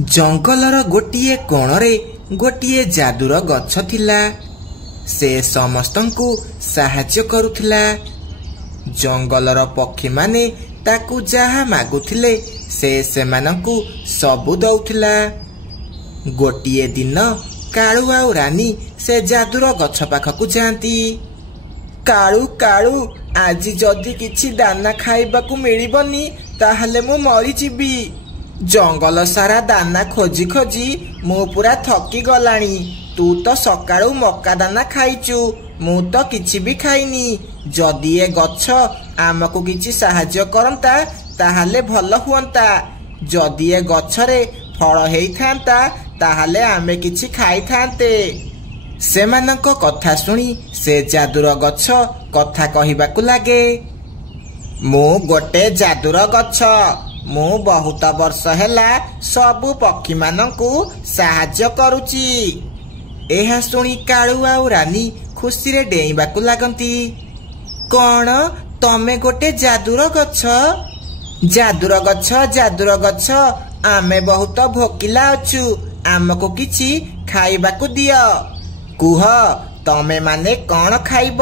Jungler गोटिए कोणरे गोटिए जादूर गछ थिला। से समस्तंकु साहाय्य करुथिला। जंगलर पक्षी माने ताकू जहा मागुथिले से सेमानंकु सबु दउथिला। गोटिए दिन काळू आउ रानी से जादूर गछ पाखकु जांती। काळू काळू आज जदि किछि दाना खाइबाकु मिलिबनी ताहले मु मरि जिबी। जंगल सारा दाना खोजी खोजी मु पूरा थकी गलानी। तू तो सकाळू मक्का दाना खाइचु, मु तो किछि भी खाइनी। जदि ए गछ आमकु किछि साहाय्य करंता ताहले भल हुअंता। जदि ए गछरे फल हेइथांता ताहले आमे किछि खाइथांते। सेमानंको कथा सुनी से जादूर गछ कथा कहिबाकु लागे। मु गोटे जादूर गछ, मु बहुत वर्ष हेला सबु पक्षी मानंकु साहाय्य करुची। एहा सुनी काळू आउ रानी खुशी रे डेइबाकु लागंती। कौन तमे गोटे जादूर गछ? जादूर गछ जादूर गछ, आमे बहुत भोकिला अछु, आमको किछि खाइबाकु दियो। कुह तमे माने कौन खाइब?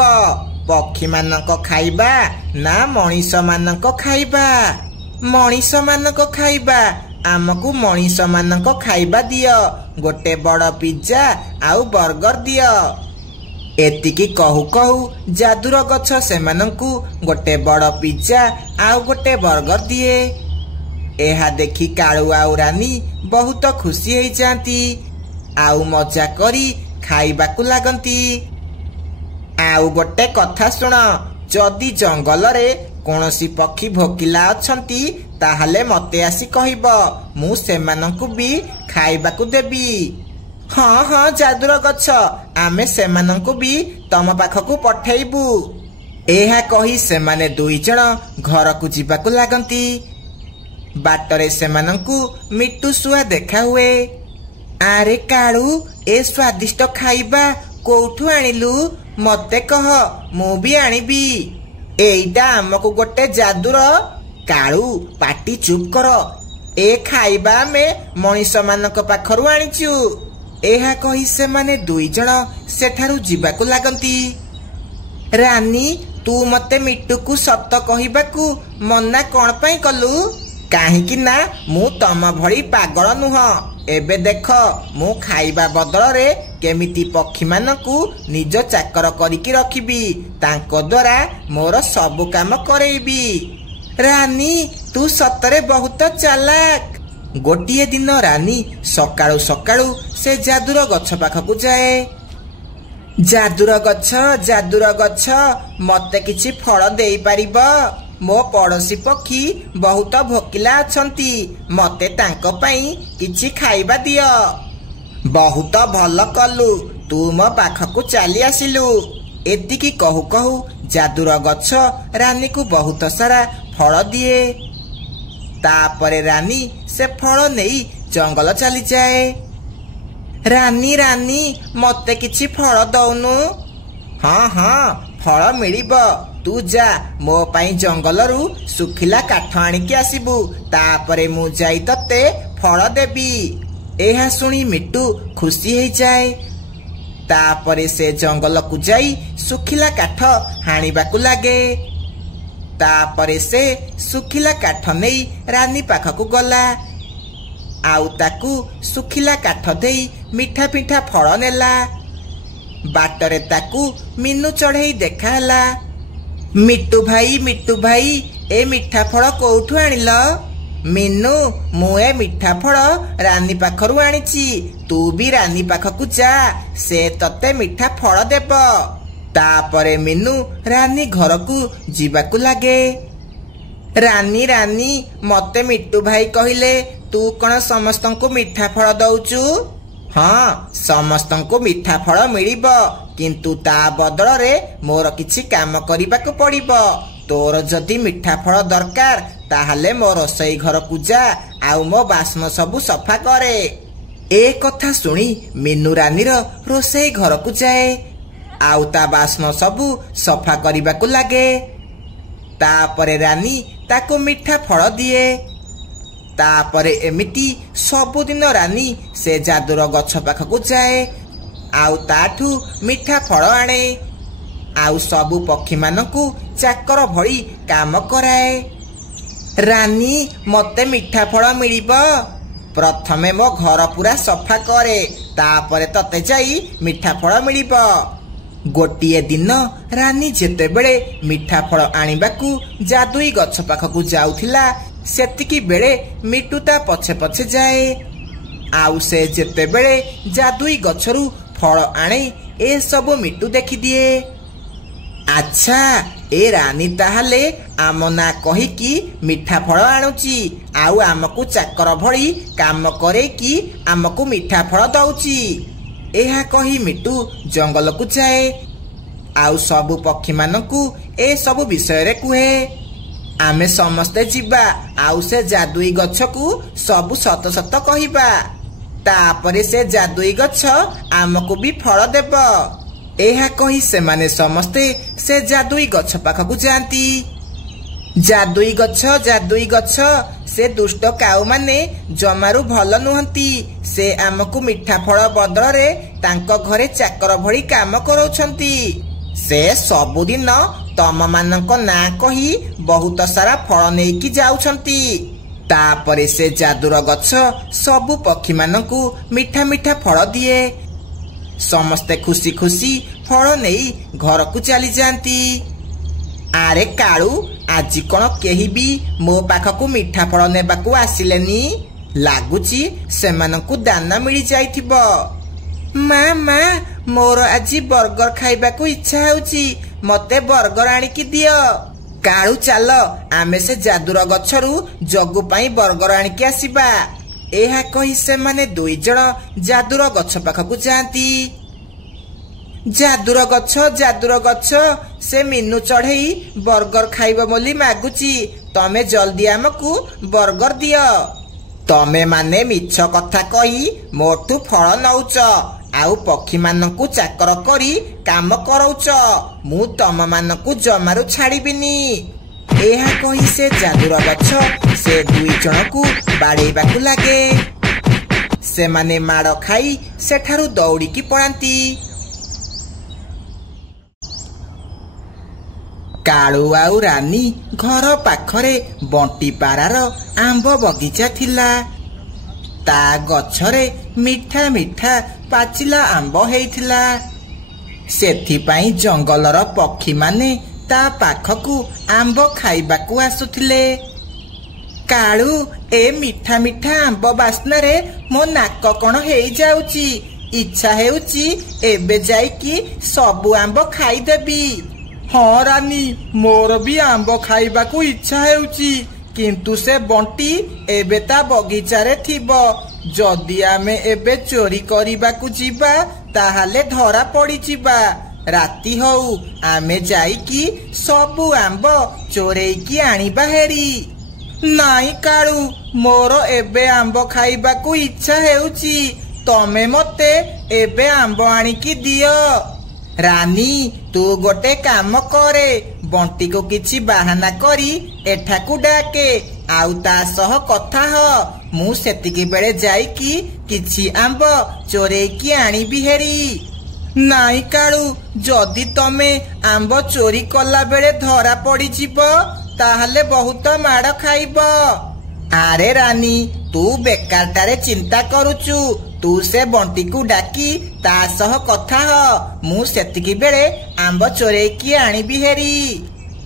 पक्षी मानक खाइबा ना मनीष मानक खाइबा? मनीष मानक खाइबा। आमको मनीष मानक खाइबा दियो। गोटे बड़ पिज्जा आउ बर्गर दियो। एतिकी कहू कहू जादूर गछ सेमानंकु गोटे बड़ पिज्जा आउ गोटे बर्गर दिए। एहा देखी काळू आउ रानी बहुत खुशी होई जांती आउ मजा करी खाइबाकु लागंती। आउ गोटे कथा सुन, जदि जंगल रे कोनोसी पक्षी भोकिला अछंती ताहले मते आसी कहिब, मु सेमानंकु भी खाइबाकु देबी। हाँ हाँ जादूर गछ, आमे सेमानंकु भी तम पाखकु पठेइबु। एहा कही सेमाने दुई जण घरकु जिबाकु लागंती। बाटरे सेमानंकु मिट्टू सुआ देखा हुए। आरे काळू, ए स्वादिष्ट खाइबा कोठु आनिलु? मते कह, मु भी आनिबी। एइटा आमको गोटे जादूर। काळू पाटी चुप कर, ए खाइबा में मनीष मानक पाखरु आनिचु। एहा कही सेमाने दुई जण सेठारु जिबाकु लागंती। रानी, तू मते मिट्टू को सत कहिबाकु मना कोन पई कलु? काहेकि ना मु तम भଳି पागल नुह। एबे देख, मु खाइबा बदल रे केमिति पक्षी मानकु निज चाकर करिकी रखिबी, तांको द्वारा मोर सब काम करेइबी। रानी, तू सतरे बहुत चालाक। गोटिए दिन रानी सकाळू सकाळू से जादूर गछ पाखकु जाए। जादूर गछ, मते किछि फल देई पारिब? मो पड़ोसी पक्षी बहुत भोकिला अछंती, मते तांको पई किछि खाइबा दियो। बहुत भल कलु, तू मो पाखकु चली आसिलु। एतिकी कहू कहू जादूर गछ रानी को बहुत सारा फल दिए। तापरे रानी से फल नेई जंगल चली जाए। रानी रानी, मते किछि फल दउनु? हाँ हाँ, फल मिलिब। तू जा, मो पाई जंगलरू सुखिला काठ आनिकी आसिबु, तापरे मु जाई तते फल देबी। एहा सुनी मिट्टू खुशी हो जाए। तापरे से जंगल को जाई सुखिला काठ हाणिबाकु लागे। तापरे से सुखिला काठ नेई रानी पाखकु गला। आउ ताकू सुखिला काठ देई मिठा पिठा फल नेला। बाटरे ताकू मीनू चढ़ई देखाला। मिट्टू भाई, ए मिठा फल कोठु आनिल? मीनू, मु ए मिठा फल रानी पाखरु आनिची। तू भी रानी पाखकु जा, से तते मिठा फल देब। तापरे मीनू रानी घरकु जिबाकु लागे। रानी रानी, मते मिट्टू भाई कहिले तू कौन समस्तंकु मिठा फल दउचु? हाँ, समस्तंकु मिठा फल मिलिब, किंतु ता बदल रे मोर किछि काम करिबाकु पड़िब। तोर जदि मिठा फल दरकार ताहले मोर रोसई घर को जा, आउ मो बासन सबु सफा करे। ए कथा सुनी मीनू रानी रो रोसई घर को जाए। आउ ता बासन सबु सफा करिबाकु लागे। तापरे रानी ताकु मिठा फल दिए। तापरे एमिति सबुदिन रानी से जादूर गछ पाखकु जाए आउ ताठू मिठा फल आणे आउ सबु पक्षी मानकु चाकर भली काम कराए। रानी मते मिठा फल मिलिब, प्रथमे मो घर पूरा सफा करे तापरे तते जाई मिठा फल मिलिब। गोटिए दिन रानी जेतेबेले मिठा फल आनिबाकू जादुई गछ पाखकू जाउथिला सेतिकी बेले मिटू ता पछे पछे जाए आउ से जेतेबेले जादुई गछरू फल आणे ए सबु मिटू देखि दिए। अच्छा ए रानी ताहाले आम ना कहिकी मिठा फल आणुची आउ आमकू चाकर भली काम करे कि आमकू मिठा फल दउची। एहा कही मिटू जंगल को जाए आउ सबु पक्षी मानकू ए सबु विषय रे कुहे। आमे समस्ते जिबा आउ से जादुई गछ को सबु सत सत कहिबा तापरे से जादुई गछ आमकू भी फल देब। एहा कही सेमाने समस्ते से जादुई गछ पाखकू जाती। जादुई गछ से दुष्ट काऊ माने जमारू भल नुहंती, से आमकू मिठा फल बदल रे तांको घरे चाकर भली काम करौछंती। से सबुदिन तम मानक ना कही बहुत सारा फल नेकी जाउछंती। तापरे से जादूर गछ सबु पक्षी मानकू मिठा मिठा फल दिए। समस्ते खुशी खुशी फल नहीं घर को चली जाती। आरे कालू आज कौन केही भी मो पाखकू मिठा फल नेबाकू आसिलेनी, लागुची सेमानकू दाना मिली जाइथिबो। माँ माँ मोर आज बर्गर खाइबाकू इच्छा होउची, मते बर्गर आनिकी दियो। कालू चाल आमे से जादूर गछरू जग्गू पाई बर्गर आनिकी आसिबा। एहा कही सेमाने दुई जण जादूर गछ पाखकू जाती। जादूर गछ से मीनू चढ़ई बर्गर खाइब बोली मागुची, तमे जल्दी आमकू बर्गर दियो। तमे माने मिछ कथा कही मोठू फल नौच आउ पक्षी मानकू चाकर करी काम करौच, मु तम मानकू जमारू छाड़िबिनी। एहा कही से जादूर गछ से दुई जणकू बाड़ेइबाकू लागे। सेमाने माड़ खाई सेठारू दौड़िकी पड़ांती। कालू आउ रानी घर पाखरे बंटी पारार आंब बगीचा थिला। ता गछरे मिठा मिठा पाचिला आंब हेइथिला। सेथिपाई जंगलर पक्षी माने ता पाखकू आंब खाइबाकू आसुथिले। कालू ए मिठा मिठा आंब बास्ना रे मो नाक कण हेइ जाउची, इच्छा हेउची एबे जाइकी सबु आंब खाइदेबी। हाँ रानी मोर भी आंब खाइबाकू इच्छा हेउची, किंतु से बंटी एबे ता बगीचा रे थिबो। जदि आमे एबे चोरी करिबाकू जिबा ताहाले धरा पड़ी जिबा। राती हऊ आमे जाइकी सबु आंब चोरेइकी आनिबा हेरी। नाई कालू मोर एबे आंब खाइबाकू इच्छा हेउची, तमे मते एबे आंब आनिकी दियो। रानी तू गोटे काम करे, बंटी को किछि बाहाना करी एठाकू डाके आउ ता सह कथा हो। मु सेतिकी बेले जाइकी किछि आंब चोरेइकी आनिबी हेरी। नाई कालू जदि तमे आंब चोरी कला बेले धरा पड़ी जिवो ताहले बहुत माड़ खाइब। आरे रानी तू बेकारटारे चिंता करुचु, तू से बंटी को डाकी ता सह कथा हो। मु सेतिकी बेले आंब चोरेइकी आनिबी हेरी।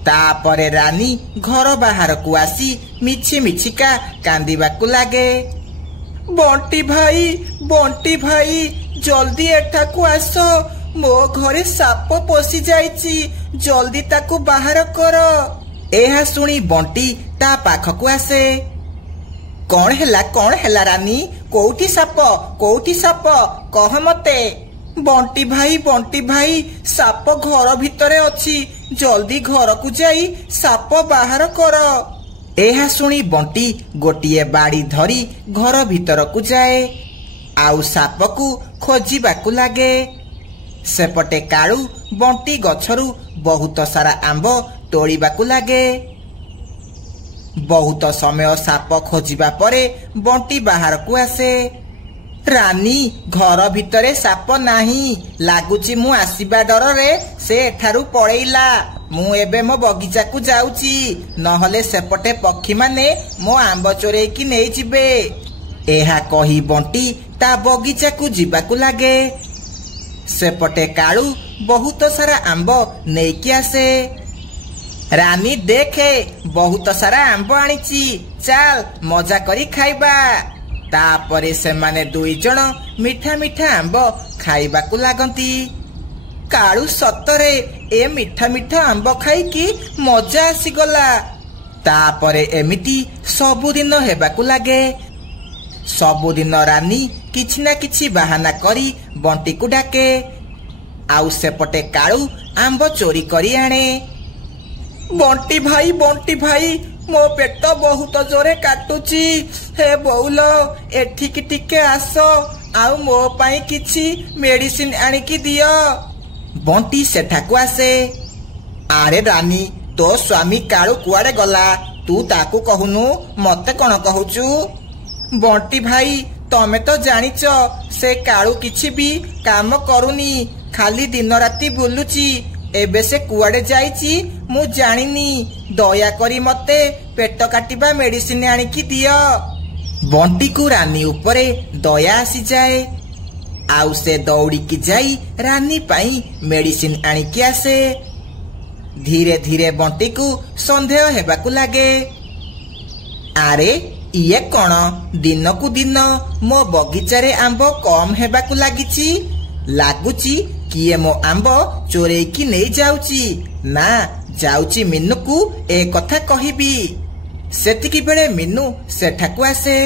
तापरे रानी घर बाहर को आसी मिछि मिछिका कांदिबाकू लागे। बंटी भाई जल्दी एठाकू आस, मो घरे साप पशि जाइछि, जल्दी ताकू बाहर कर। एहा सुनी बंटी ता पाखकू आसे। कौन हैला रानी, कोउठी साप कह मते। बंटी भाई साप घर भितरे अछि, जल्दी घर को जाई साप बाहर कर। एहा सुनी बंटी गोटिए बाड़ी धरी घर भितर को जाए आउ साप को खोजिबाकू लागे। सेपटे कालू बंटी गछरू बहुत सारा आंब तोड़ीबाकू लागे। ବହୁତ ସମୟ ସାପ ଖୋଜିବା ପରେ ବଣ୍ଟି ବାହାରକୁ ଆସେ। ରାନୀ, ଘର ଭିତରେ ସାପ ନାହିଁ। ଲାଗୁଛି ମୁଁ ଆସିବା ଡରରେ ସେ ଏଠାରୁ ପଳେଇଲା। ମୁଁ ଏବେ ମୋ ବଗିଚାକୁ ଯାଉଛି, ନହେଲେ ସେପଟେ ପକ୍ଷୀମାନେ ମୋ ଆମ୍ବ ଚୋରେଇକି ନେଇଯିବେ। ଏହା କହି ବଣ୍ଟି ତା ବଗିଚାକୁ ଯିବାକୁ ଲାଗେ। ସେପଟେ କାଳୁ ବହୁତ ସାରା ଆମ୍ବ ନେଇକି ଆସେ। ରାନୀ, ଦେଖେ, ବହୁତ ସାରା ଆମ୍ବ ଆଣିଛି, ଚାଲ ମଜା କରି ଖାଇବା। ତାପରେ ସେମାନେ ଦୁଇ ଜଣ ମିଠା ମିଠା ଆମ୍ବ ଖାଇବାକୁ ଲାଗନ୍ତି। କାଳୁ, ସତରେ ଏ ମିଠା ମିଠା ଆମ୍ବ ଖାଇକି ମଜା ଆସିଗଲା। ତାପରେ ଏମିତି ସବୁଦିନ ହେବାକୁ ଲାଗେ। ସବୁଦିନ ରାନୀ କିଛି ନା କିଛି ବାହାନା କରି ବଣ୍ଟିକୁ ଡାକେ, ଆଉ ସେପଟେ କାଳୁ ଆମ୍ବ ଚୋରି କରି ଆଣେ। ବଣ୍ଟି ଭାଇ, ମୋ ପେଟ ବହୁତ ଜୋରେ କାଟୁଛି। ହେ ବଉଲ, ଏଠିକି ଟିକେ ଆସ, ଆଉ ମୋ ପାଇଁ କିଛି ମେଡିସିନ ଆଣିକି ଦିଅ। ବଣ୍ଟି ସେଠାକୁ ଆସେ। ଆରେ ରାନୀ, ତୋ ସ୍ୱାମୀ କାଳୁ କୁଆଡେ ଗଲା? ତୁ ତାକୁ କହୁନୁ, ମତେ କଣ କହୁଛୁ? ବଣ୍ଟି ଭାଇ, ତମେ ତ ଜାଣିଛ ସେ କାଳୁ କିଛି ବି କାମ କରୁନି, ଖାଲି ଦିନ ରାତି ବୁଲୁଛି। ଏବେ ସେ କୁଆଡେ ଯାଇଛି ମୁଁ ଜାଣିନି। ଦୟାକରି ମତେ ପେଟ କାଟିବା ମେଡିସିନ ଆଣିକି ଦିଅ। ବଣ୍ଟିକୁ ରାନୀ ଉପରେ ଦୟା ଆସିଯାଏ, ଆଉ ସେ ଦୌଡ଼ିକି ଯାଇ ରାନୀ ପାଇଁ ମେଡିସିନ ଆଣିକି ଆସେ। ଧୀରେ ଧୀରେ ବଣ୍ଟିକୁ ସନ୍ଦେହ ହେବାକୁ ଲାଗେ। ଆରେ, ଇଏ କଣ ଦିନକୁ ଦିନ ମୋ ବଗିଚାରେ ଆମ୍ବ କମ ହେବାକୁ ଲାଗିଛି। ଲାଗୁଛି କିଏ ମୋ ଆମ୍ବ ଚୋରେଇକି ନେଇ ଯାଉଛି। ନା, ଯାଉଛି ମିନୁକୁ ଏ କଥା କହିବି। ସେତିକି ବେଳେ ମିନୁ ସେଠାକୁ ଆସେ।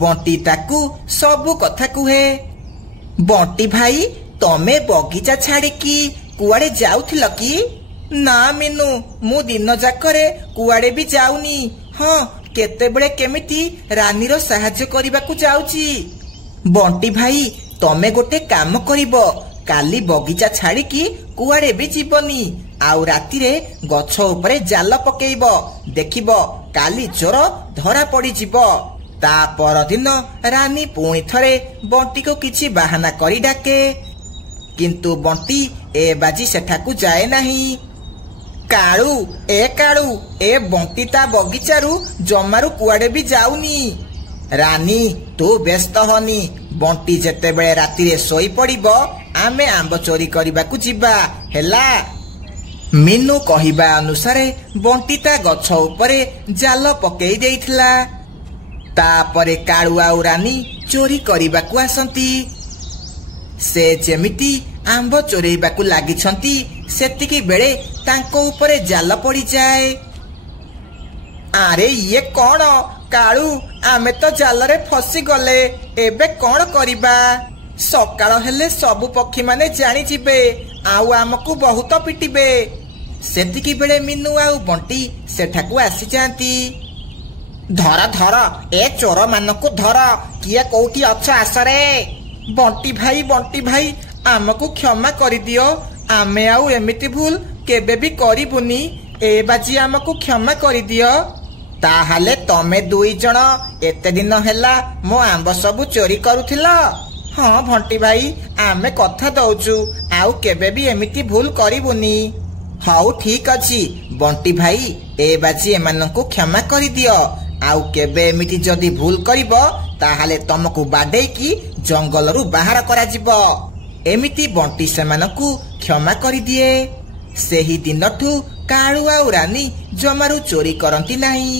ବଣ୍ଟି ତାକୁ ସବୁ କଥା କୁହେ। ବଣ୍ଟି ଭାଇ, ତମେ ବଗିଚା ଛାଡିକି କୁଆଡେ ଯାଉଥିଲ କି? ନା ମିନୁ, ମୁଁ ଦିନ ଯାକରେ କୁଆଡେ ବି ଯାଉନି। ହଁ, କେତେବେଳେ କେମିତି ରାନୀର ସାହାଯ୍ୟ କରିବାକୁ ଯାଉଛି। ବଣ୍ଟି ଭାଇ, ତମେ ଗୋଟେ କାମ କରିବ, କାଲି ବଗିଚା ଛାଡିକି କୁଆଡେ ବି ଯିବନି, ଆଉ ରାତିରେ ଗଛ ଉପରେ ଜାଲ ପକେଇବ। ଦେଖିବ କାଲି ଚୋର ଧରା ପଡିଯିବ। ତା ପରଦିନ ରାନୀ ପୁଣି ଥରେ ବଣ୍ଟିକୁ କିଛି ବାହାନା କରି ଡାକେ, କିନ୍ତୁ ବଣ୍ଟି ଏ ବାଜି ସେଠାକୁ ଯାଏ ନାହିଁ। କାଳୁ, ଏ ବଣ୍ଟି ତା ବଗିଚାରୁ ଜମାରୁ କୁଆଡେ ବି ଯାଉନି। ରାନୀ, ତୁ ବ୍ୟସ୍ତ ହନି। ବଣ୍ଟି ଯେତେବେଳେ ରାତିରେ ଶୋଇ ପଡିବ, ଆମେ ଆମ୍ବ ଚୋରି କରିବାକୁ ଯିବା, ହେଲା? ମିନୁ କହିବା ଅନୁସାରେ ବଣ୍ଟି ତା ଗଛ ଉପରେ ଜାଲ ପକେଇ ଦେଇଥିଲା। ତାପରେ କାଳୁ ଆଉ ରାନୀ ଚୋରି କରିବାକୁ ଆସନ୍ତି। ସେ ଯେମିତି ଆମ୍ବ ଚୋରେଇବାକୁ ଲାଗିଛନ୍ତି, ସେତିକି ବେଳେ ତାଙ୍କ ଉପରେ ଜାଲ ପଡିଯାଏ। ଆରେ, ଇଏ କଣ? କାଳୁ, ଆମେ ତ ଜାଲରେ ଫସିଗଲେ। ଏବେ କଣ କରିବା? ସକାଳ ହେଲେ ସବୁ ପକ୍ଷୀମାନେ ଜାଣିଯିବେ, ଆଉ ଆମକୁ ବହୁତ ପିଟିବେ। ସେତିକି ବେଳେ ମିନୁ ଆଉ ବଣ୍ଟି ସେଠାକୁ ଆସିଯାଆନ୍ତି। ଧର, ଏ ଚୋର ମାନଙ୍କୁ ଧର। କିଏ କୋଉଠି ଅଛ ଆସରେ। ବଣ୍ଟି ଭାଇ, ଆମକୁ କ୍ଷମା କରିଦିଅ। ଆମେ ଆଉ ଏମିତି ଭୁଲ କେବେ ବି କରିବୁନି। ଏ ବାଜି ଆମକୁ କ୍ଷମା କରିଦିଅ। ତାହେଲେ ତମେ ଦୁଇ ଜଣ ଏତେ ଦିନ ହେଲା ମୋ ଆମ୍ବ ସବୁ ଚୋରି କରୁଥିଲ? ହଁ ବଣ୍ଟି ଭାଇ, ଆମେ କଥା ଦଉଛୁ ଆଉ କେବେ ବି ଏମିତି ଭୁଲ କରିବୁନି। ହଉ ଠିକ ଅଛି ବଣ୍ଟି ଭାଇ, ଏ ବାଜି ଏମାନଙ୍କୁ କ୍ଷମା କରିଦିଅ। ଆଉ କେବେ ଏମିତି ଯଦି ଭୁଲ କରିବ, ତାହେଲେ ତମକୁ ବାଡେଇକି ଜଙ୍ଗଲରୁ ବାହାର କରାଯିବ। ଏମିତି ବଣ୍ଟି ସେମାନଙ୍କୁ କ୍ଷମା କରିଦିଏ। ସେହି ଦିନଠୁ କାଳୁ ଆଉ ରାନୀ ଜମାରୁ ଚୋରି କରନ୍ତି ନାହିଁ।